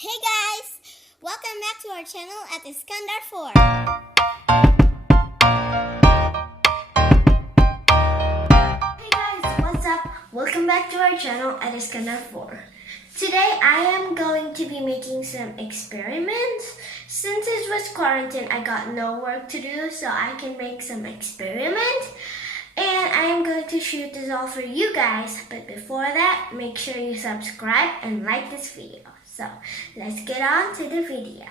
Hey guys! Welcome back to our channel at Iskandar 4. Hey guys, what's up? Welcome back to our channel at Iskandar 4. Today I am going to be making some experiments. Since it was quarantine, I got no work to do, so I can make some experiments. And I am going to shoot this all for you guys. But before that, make sure you subscribe and like this video. So let's get on to the video.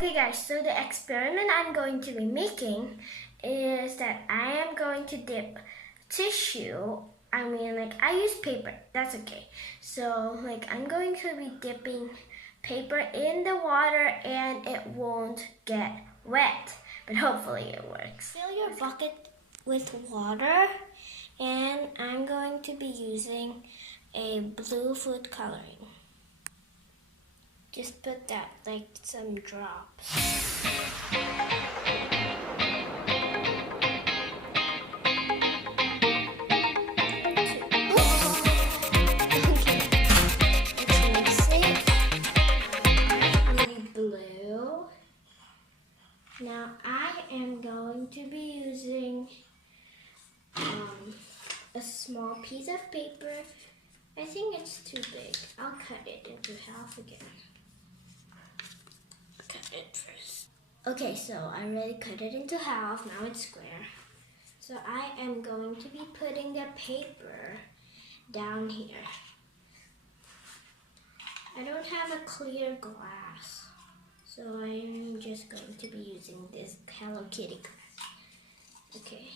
Okay guys, so the experiment I'm going to be making is that I am going to dip tissue. I use paper, that's okay. So I'm going to be dipping paper in the water and it won't get wet, but hopefully it works. Fill your bucket with water, and I'm going to be using a blue food coloring. Just put that like some drops. Now I am going to be using a small piece of paper. I think it's too big. I'll cut it into half again. Cut it first. Okay, so I already cut it into half. Now it's square. So I am going to be putting the paper down here. I don't have a clear glass, so I'm just going to be using this Hello Kitty glass. Okay,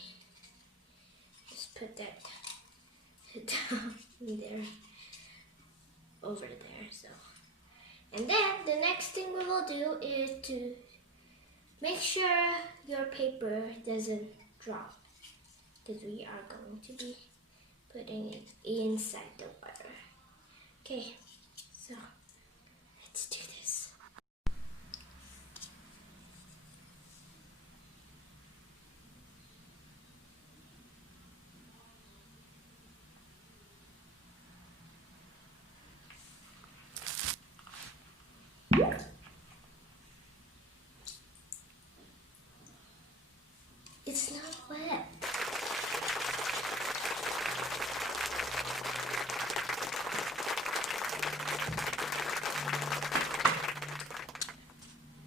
just put that down there, over there. So, and then the next thing we will do is to make sure your paper doesn't drop, because we are going to be putting it inside the water. Okay, so let's do this. It's not wet.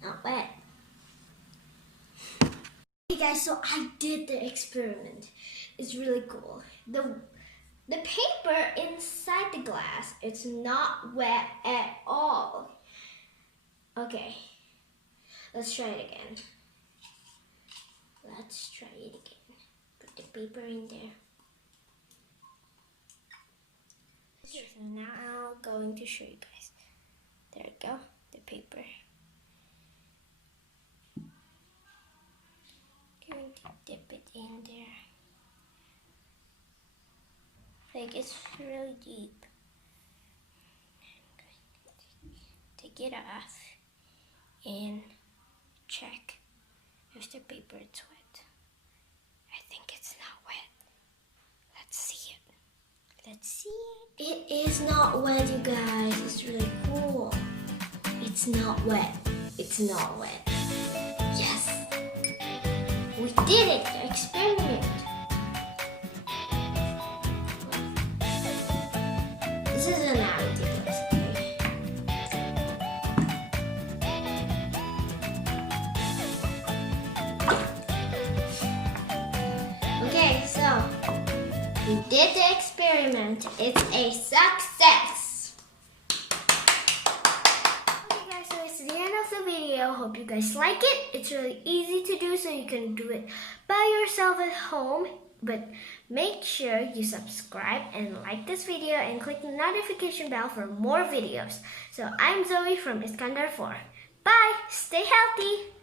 Not wet. Hey guys, so I did the experiment. It's really cool. The paper inside the glass, it's not wet at all. Okay, let's try it again. Let's try it again. Put the paper in there. So now I'm going to show you guys. There we go, the paper. Going to dip it in there. It's really deep. I'm going to take it off and check if the paper is wet. I think it's not wet. Let's see it. Let's see it. It is not wet, you guys. It's really cool. It's not wet. It's not wet. Yes. We did it. The experiment. This is an ridiculous. Okay, so we did the experiment. It's a success. Okay guys, so it's the end of the video. Hope you guys like it. It's really easy to do, so you can do it by yourself at home. But make sure you subscribe and like this video and click the notification bell for more videos. So I'm Zoe from Iskandar 4. Bye! Stay healthy!